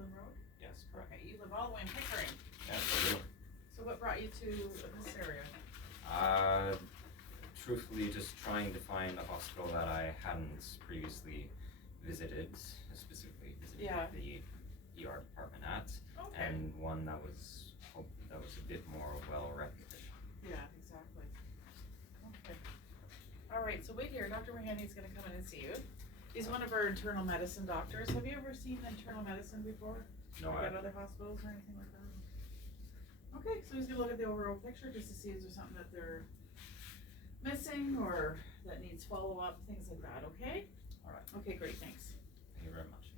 Cumberland Road? Yes, correct. Okay, you live all the way in Pickering. Yes, I do. So what brought you to this area? Truthfully, just trying to find a hospital that I hadn't previously visited, specifically visited the ER department at, Okay. and one that was a bit more well-reputed. Yeah, exactly. Okay. All right, so wait here, Dr. Mahani's gonna come in and see you. He's one of our internal medicine doctors. Have you ever seen internal medicine before? No, At other hospitals or anything like that? Okay, so he's gonna look at the overall picture just to see if there's something that they're missing or that needs follow-up, things like that, okay? All right. Okay, great, thanks. Thank you very much.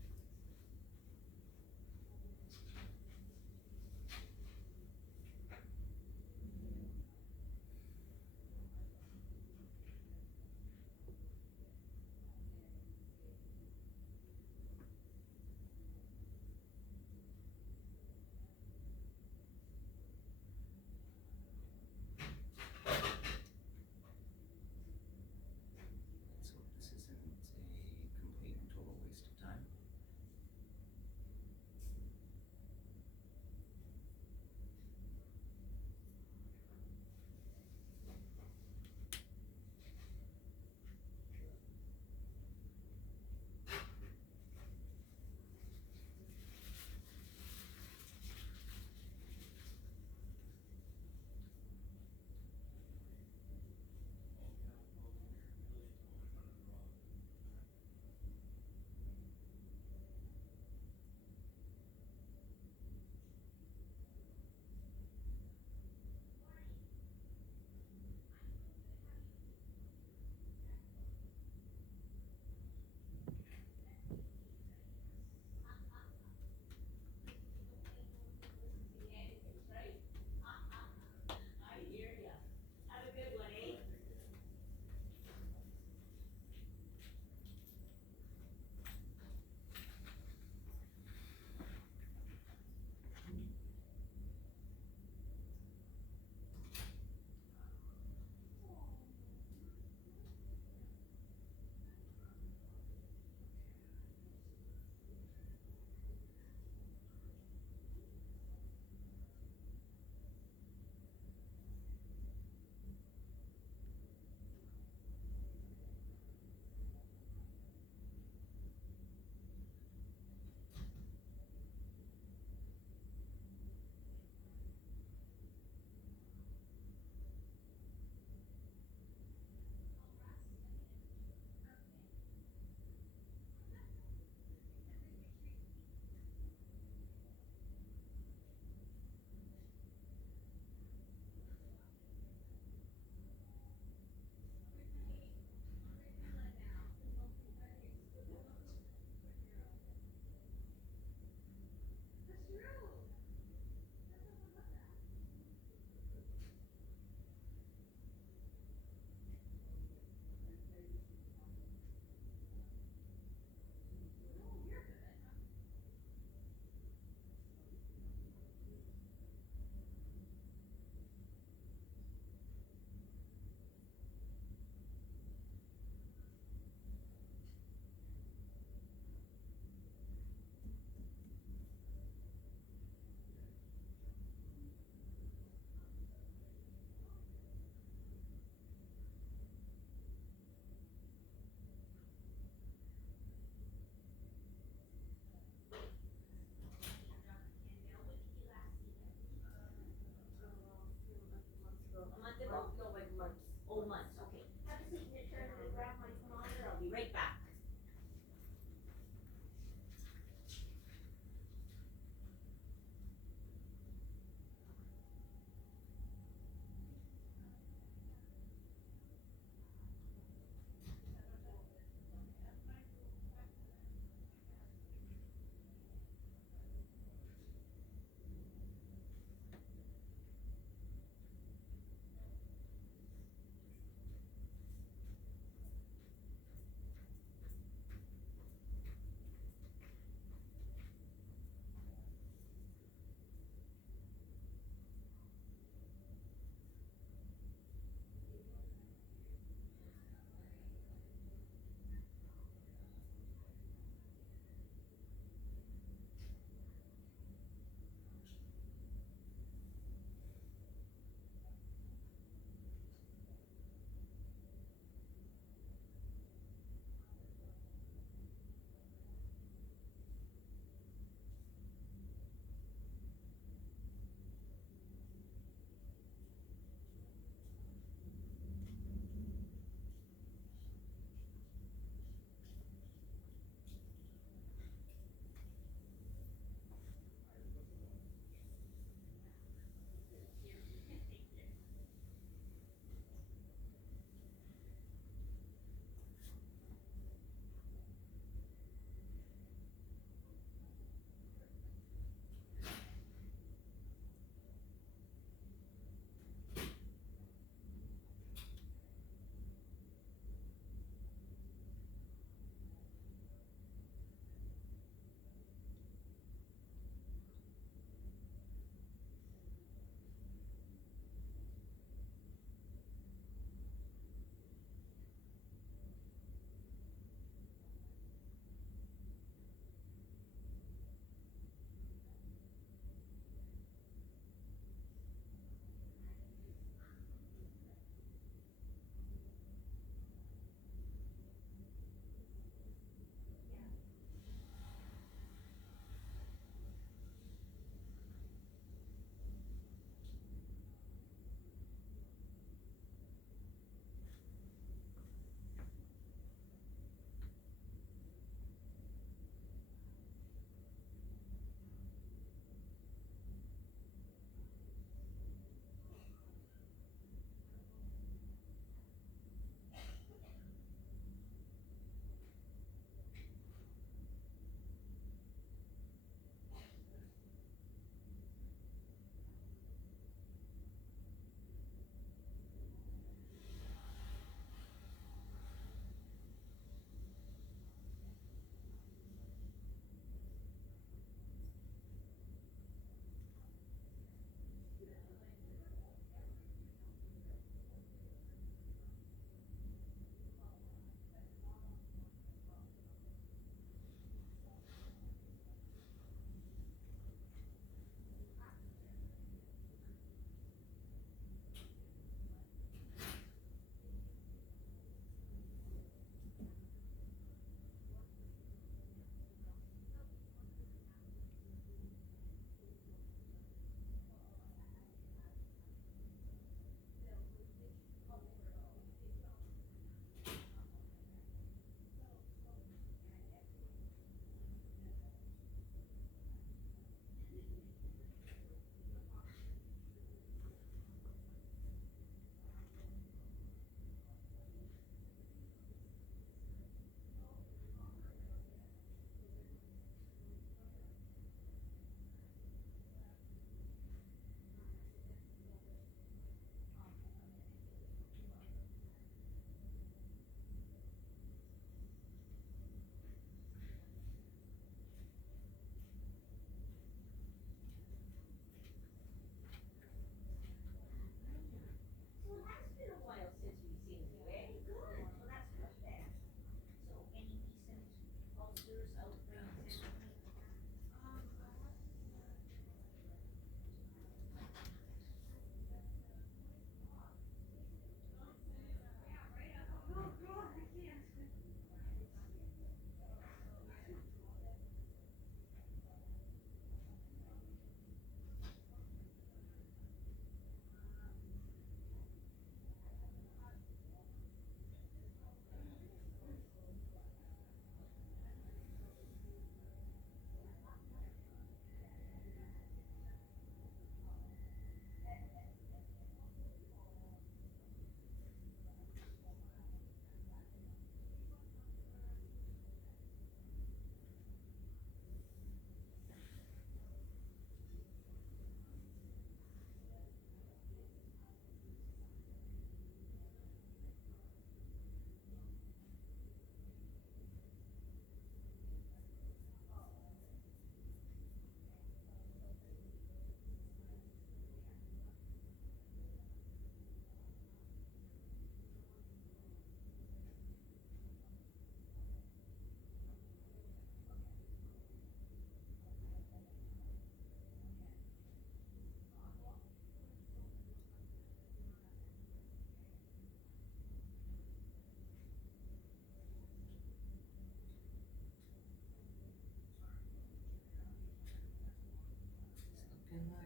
So this isn't a complete and total waste of time.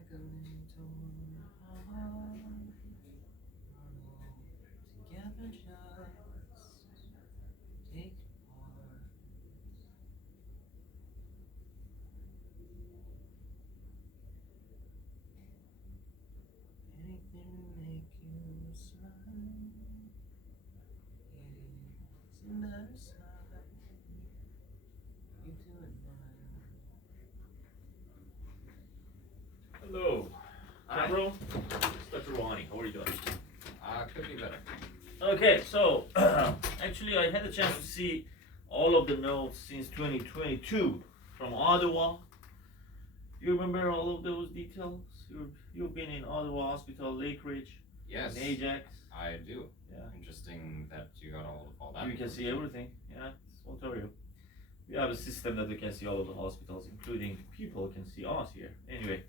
like a little heart, together just take part. Anything to make you smile. It's another side you do admire. Hello, Hi. Cameron. It's Dr. Ronnie. How are you doing? Could be better. Okay, so actually, I had a chance to see all of the notes since 2022 from Ottawa. You remember all of those details? You've been in Ottawa Hospital, Lake Ridge, Yes, in Ajax. I do. Yeah. Interesting that you got all that. You can see everything. Yeah, it's Ontario. We have a system that we can see all of the hospitals, including people can see us here. Anyway.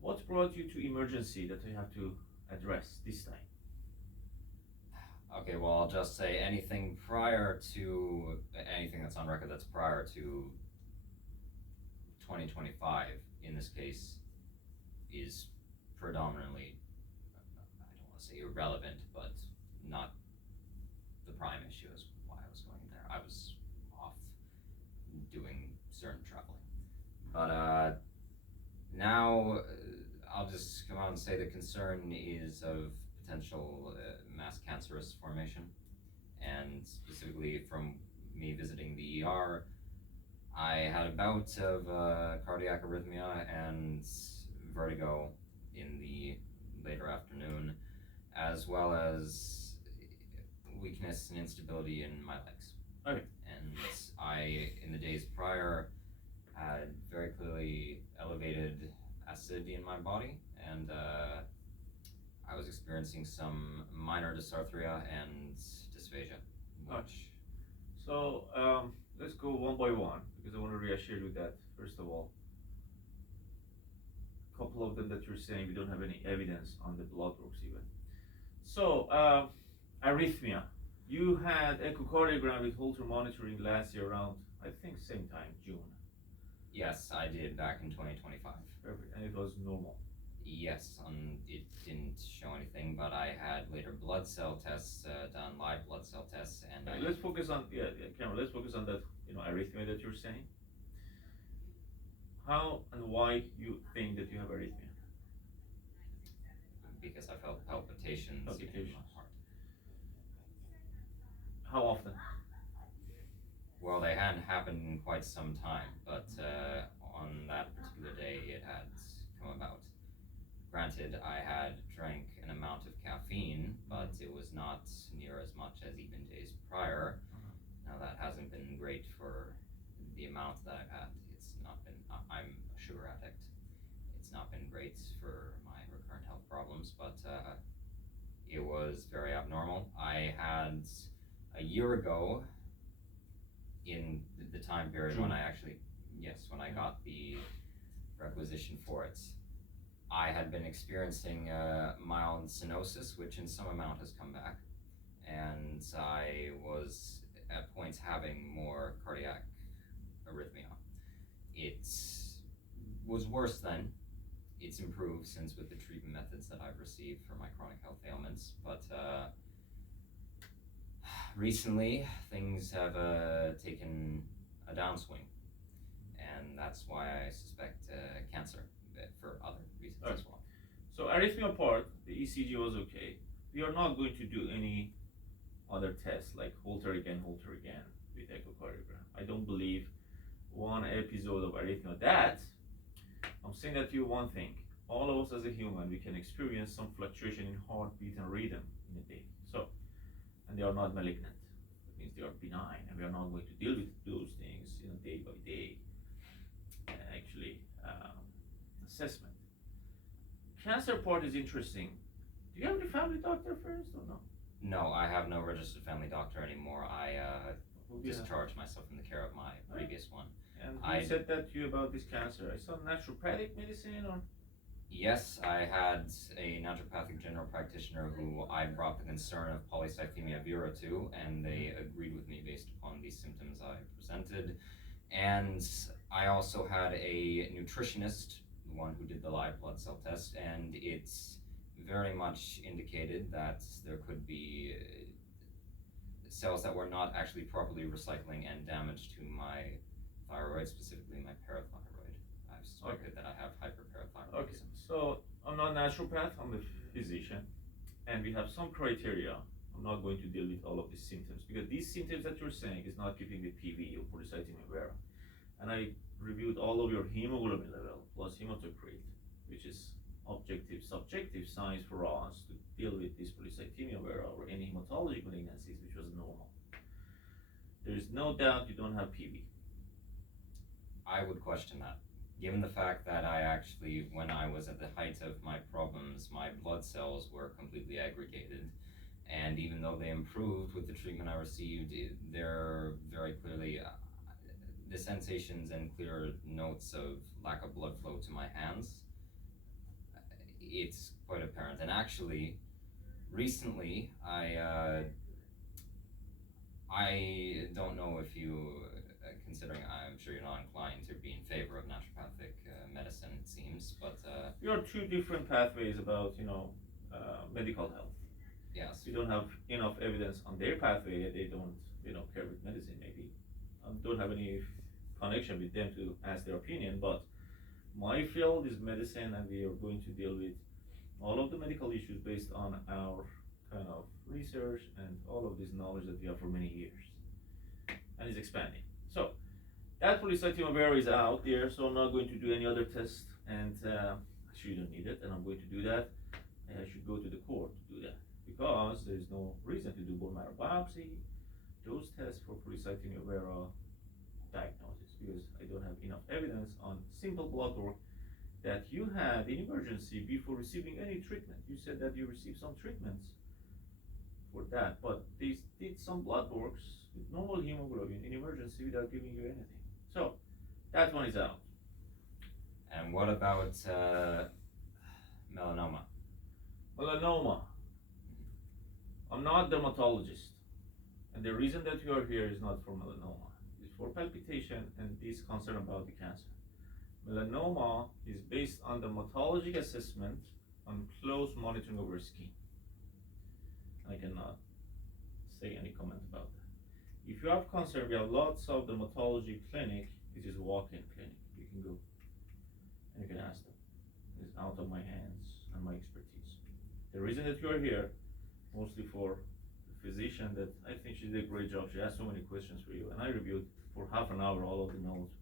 What brought you to emergency that we have to address this time? Okay, well, I'll just say anything that's on record that's prior to 2025, in this case, is predominantly, I don't want to say irrelevant, but not the prime issue is why I was going there. I was off doing certain traveling. But now I'll just come out and say the concern is of potential mass cancerous formation, and specifically from me visiting the ER, I had a bout of cardiac arrhythmia and vertigo in the later afternoon, as well as weakness and instability in my legs. Okay. And I, in the days prior, had very clearly elevated acid in my body, and I was experiencing some minor dysarthria and dysphagia. Which, So let's go one by one because I want to reassure you that first of all, a couple of them that you're saying we don't have any evidence on the blood works even. So arrhythmia. You had echocardiogram with Holter monitoring last year around, I think, same time, June. yes, I did back in 2025. Perfect, and it was normal. Yes, it didn't show anything, but I had later blood cell tests done, live blood cell tests, and Let's focus on Cameron. Let's focus on that arrhythmia that you're saying. How and why you think that you have arrhythmia? because I felt palpitations in my Palpitations. heart. How often? Well, they hadn't happened in quite some time, but on that particular day it had come about. Granted, I had drank an amount of caffeine, but it was not near as much as even days prior. Now that hasn't been great for the amount that I've had. It's not been, I'm a sugar addict. It's not been great for my recurrent health problems, but it was very abnormal. I had a year ago, in the time period when I actually, when I got the requisition for it, I had been experiencing mild cyanosis, which in some amount has come back, and I was at points having more cardiac arrhythmia. It was worse then. It's improved since with the treatment methods that I've received for my chronic health ailments, but recently things have taken a downswing, and that's why I suspect cancer for other reasons as well. So arrhythmia part, the ECG was okay. We are not going to do any other tests like Holter again with echocardiogram. I don't believe one episode of arrhythmia. That I'm saying that to you one thing. All of us as a human, we can experience some fluctuation in heartbeat and rhythm in a day. So, and they are not malignant. That means they are benign, and we are not going to deal with those things, day by day. Actually, assessment. Cancer part is interesting. Do you have any family doctor first or no? No, I have no registered family doctor anymore. I Who do you have? discharged myself from the care of my previous one. And who said that to you about this cancer? I saw naturopathic medicine or? Yes, I had a naturopathic general practitioner who I brought the concern of polycythemia vera to, and they agreed with me based upon the symptoms I presented. And I also had a nutritionist, the one who did the live blood cell test, and it's very much indicated that there could be cells that were not actually properly recycling and damage to my thyroid, specifically my parathyroid. I've suspected that I have hyperparathyroidism. Okay, so I'm not a naturopath, I'm a physician, and we have some criteria. I'm not going to deal with all of these symptoms because these symptoms that you're saying is not keeping with PV or polycythemia vera. And I reviewed all of your hemoglobin level plus hematocrit, which is objective, subjective signs for us to deal with this polycythemia vera or any hematologic malignancies, which was normal. There is no doubt you don't have PV. I would question that. Given the fact that I actually, when I was at the height of my problems, my blood cells were completely aggregated. And even though they improved with the treatment I received, they're very clearly the sensations and clear notes of lack of blood flow to my hands. It's quite apparent. And actually, recently, I don't know if you, considering I'm sure you're not inclined to be in favor of naturopathic medicine, it seems, but There are two different pathways about medical health. yes, We don't have enough evidence on their pathway. They don't care with medicine. Maybe don't have any connection with them to ask their opinion. But my field is medicine, and we are going to deal with all of the medical issues based on our kind of research and all of this knowledge that we have for many years, and it's expanding. So that polycythemia vera is out there, so I'm not going to do any other test, and actually you don't need it, and I'm going to do that. And I should go to the court to do that because there's no reason to do bone marrow biopsy, those tests for polycythemia vera diagnosis, because I don't have enough evidence on simple blood work that you had in emergency before receiving any treatment. You said that you received some treatments for that, but they did some blood works with normal hemoglobin in emergency without giving you anything. So that one is out. And what about melanoma? Melanoma. I'm not a dermatologist, and the reason that you are here is not for melanoma. It's for palpitation and this concern about the cancer. Melanoma is based on dermatologic assessment on close monitoring of your skin. I cannot say any comment about that. If you have concern, we have lots of dermatology clinic, which is walk-in clinic. You can go and you can ask them. It's out of my hands and my expertise. The reason that you are here, mostly for the physician that I think she did a great job. She asked so many questions for you, and I reviewed for half an hour all of the notes,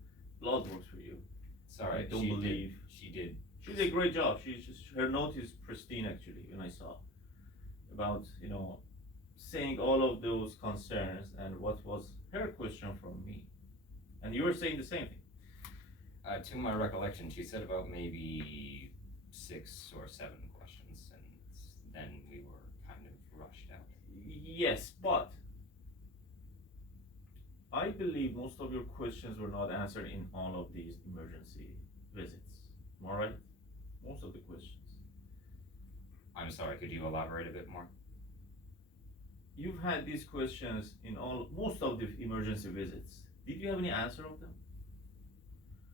blood works for you. Sorry, I don't believe she did. She did a great job. Her note is pristine actually. When I saw about saying all of those concerns and what was her question from me, and you were saying the same thing. To my recollection, she said about maybe 6 or 7 questions, and then we were kind of rushed out. Yes, but I believe most of your questions were not answered in all of these emergency visits. Am I right? Most of the questions. I'm sorry, could you elaborate a bit more? You've had these questions in most of the emergency visits. Did you have any answer of them?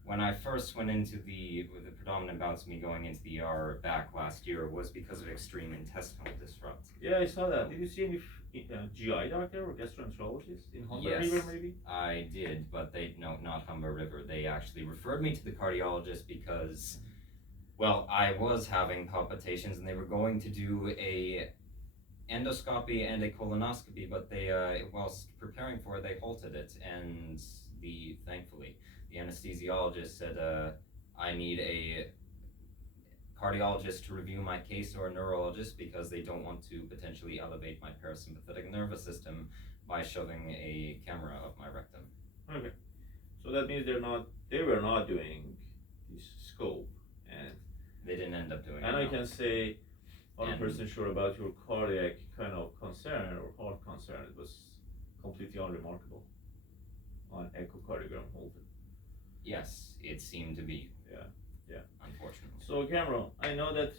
When I first went into the predominant bouts of me going into the ER back last year was because of extreme intestinal disrupt. Yeah, I saw that. Did you see any GI doctor or gastroenterologist in Humber Yes, River maybe? I did, but not Humber River. They actually referred me to the cardiologist because, well, I was having palpitations and they were going to do a endoscopy and a colonoscopy, but they, whilst preparing for it, they halted it, and thankfully, the anesthesiologist said, I need a cardiologist to review my case or a neurologist because they don't want to potentially elevate my parasympathetic nervous system by shoving a camera up my rectum. Okay, so that means they were not doing this scope, and They didn't end up doing it. and I no. can say 100% And- sure about your cardiac kind of concern or heart concern. It was completely unremarkable on echocardiogram halted. Yes, it seemed to be. Yeah, yeah. Unfortunately. So Cameron, I know that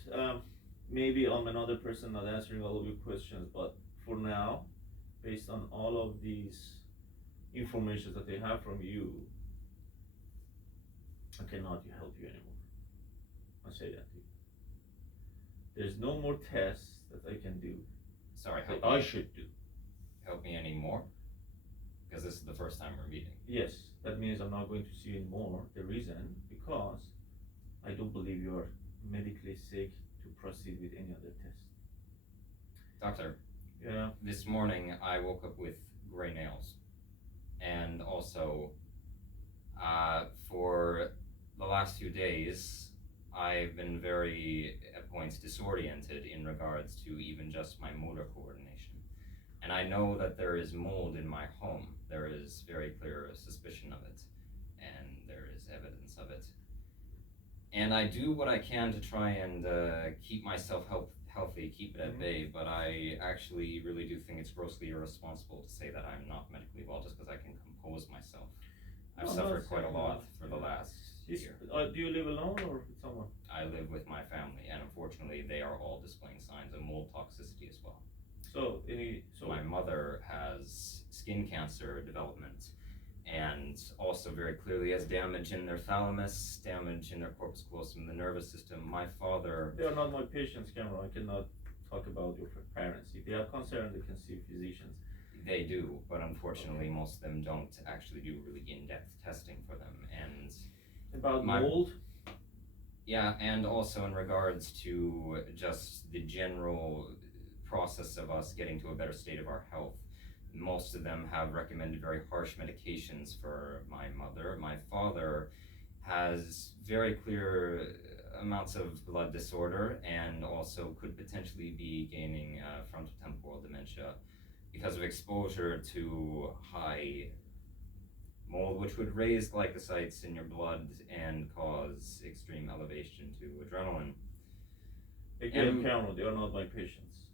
maybe I'm another person not answering all of your questions, but for now, based on all of these information that they have from you, I cannot help you anymore. I say that to you. There's no more tests that I can do Sorry, that I should do. help me anymore? Because this is the first time we're meeting. Yes, that means I'm not going to see you anymore. The reason, because I don't believe you are medically sick to proceed with any other test. Doctor, Yeah. this morning I woke up with gray nails. And also, for the last few days, I've been very, at points, disoriented in regards to even just my motor coordination. And I know that there is mold in my home. There is very clear suspicion of it, and there is evidence of it. And I do what I can to try and keep myself healthy, keep it at bay, but I actually really do think it's grossly irresponsible to say that I'm not medically well just because I can compose myself. I've No, suffered that's quite a fair lot enough. for the last year. Do you live alone or with someone? I live with my family, and unfortunately, they are all displaying signs of mold toxicity as well. So My mother has skin cancer development, and also very clearly has damage in their thalamus, damage in their corpus callosum, the nervous system. My father, they are not my patients, Cameron. I cannot talk about your parents. If they are concerned, they can see physicians. they do, but unfortunately, most of them don't actually do really in-depth testing for them. And About My- mold? yeah, and also in regards to just the general process of us getting to a better state of our health, most of them have recommended very harsh medications for my mother. My father has very clear amounts of blood disorder and also could potentially be gaining frontotemporal dementia because of exposure to high mold, which would raise glycocytes in your blood and cause extreme elevation to adrenaline. Again, Cameron, they are not my patients.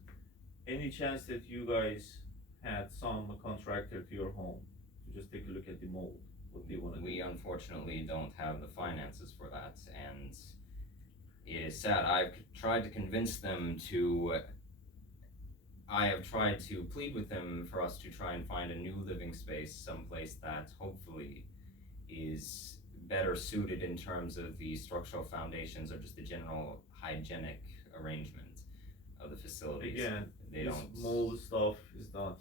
Any chance that you guys had some contractor to your home to just take a look at the mold? What do you want to do? We unfortunately don't have the finances for that, and it is sad. I've tried to convince them to. I have tried to plead with them for us to try and find a new living space, someplace that hopefully is better suited in terms of the structural foundations or just the general hygienic arrangement of the facilities. Again, They this don't. mold stuff is not,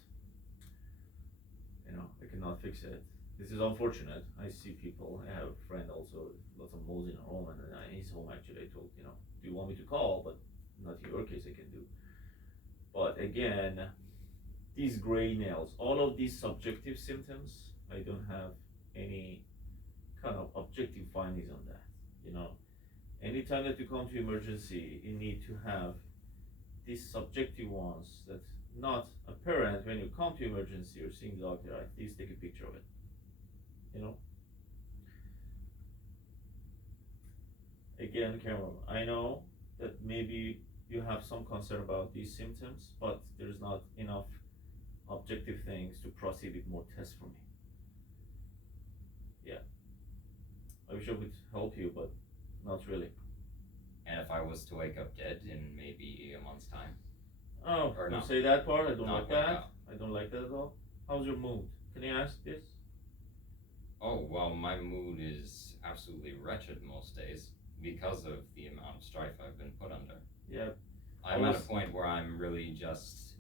I cannot fix it. This is unfortunate. I see people, I have a friend also, lots of moles in her home, and in his home actually I told, do you want me to call? But not in your case I can do. But again, these gray nails, all of these subjective symptoms, I don't have any kind of objective findings on that. Anytime that you come to emergency, you need to have these subjective ones that not apparent when you come to emergency or seeing the doctor. At least take a picture of it. Again, Cameron, I know that maybe you have some concern about these symptoms, but there's not enough objective things to proceed with more tests for me. Yeah. I wish I would help you, but not really. And if I was to wake up dead in maybe a month's time? Oh, Or don't not. say that part. I don't Not like wake that. up. I don't like that at all. How's your mood? Can I ask this? Oh, well, my mood is absolutely wretched most days because of the amount of strife I've been put under. Yeah. I'm at a point where I'm really just.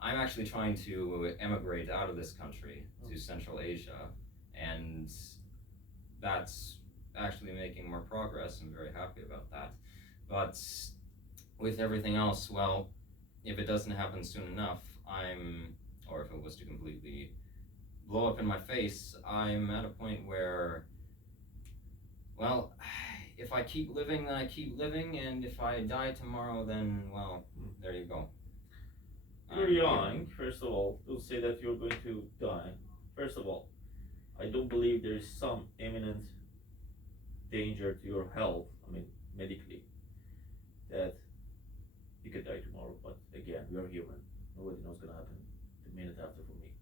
I'm actually trying to emigrate out of this country to Central Asia, and that's actually making more progress. I'm very happy about that. But with everything else, well, if it doesn't happen soon enough, or if it was to completely blow up in my face, I'm at a point where, well, if I keep living, then I keep living, and if I die tomorrow, then, well, there you go. You're young, first of all. Don't say that you're going to die. First of all, I don't believe there is some imminent danger to your health, medically, that you could die tomorrow. But again, we are human. Nobody knows what's going to happen the minute after for me.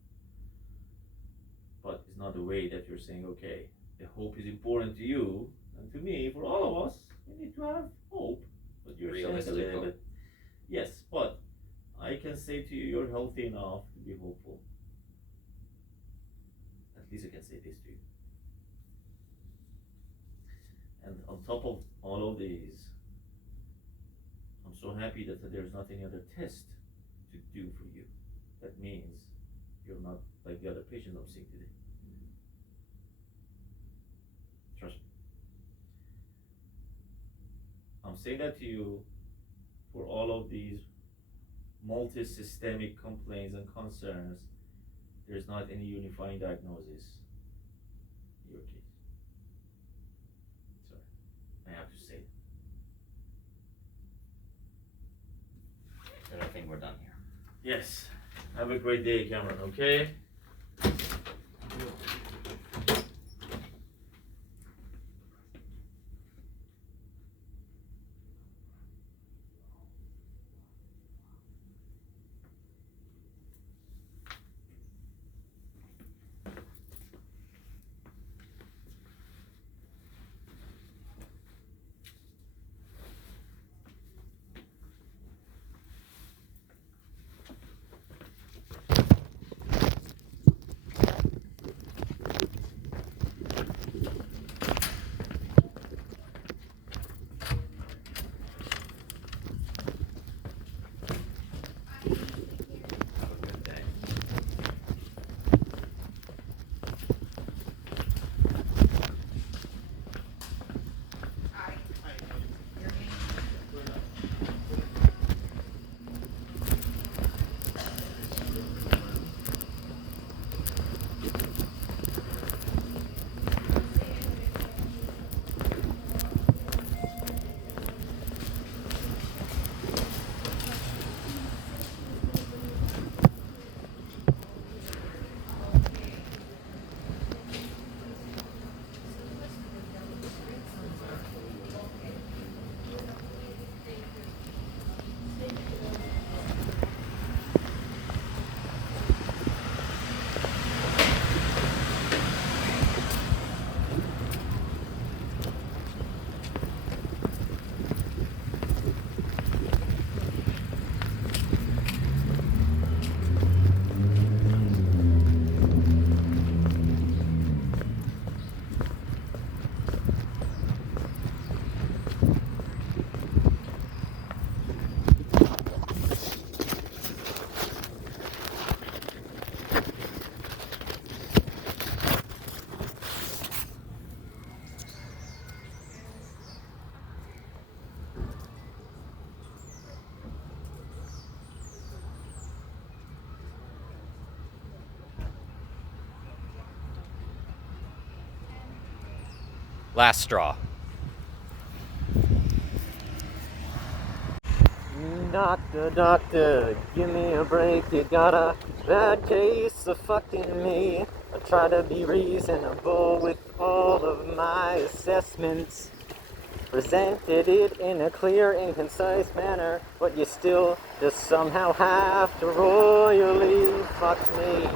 But it's not the way that you're saying, okay, the hope is important to you, and to me, for all of us, we need to have hope. But you're saying a Realistic little hope. bit. Yes, but I can say to you, you're healthy enough to be hopeful. At least I can say this to you. And on top of all of these, I'm so happy that there's not any other test to do for you. That means you're not like the other patients I'm seeing today. Trust me. I'm saying that to you for all of these multi-systemic complaints and concerns. There's not any unifying diagnosis in your case. Sorry, I have to say it. But I think we're done here. Yes. Have a great day, Cameron, okay? Have a good day. Last straw. Doctor, doctor, give me a break. You got a bad case of fucking me. I try to be reasonable with all of my assessments. Presented it in a clear and concise manner, but you still just somehow have to royally fuck me.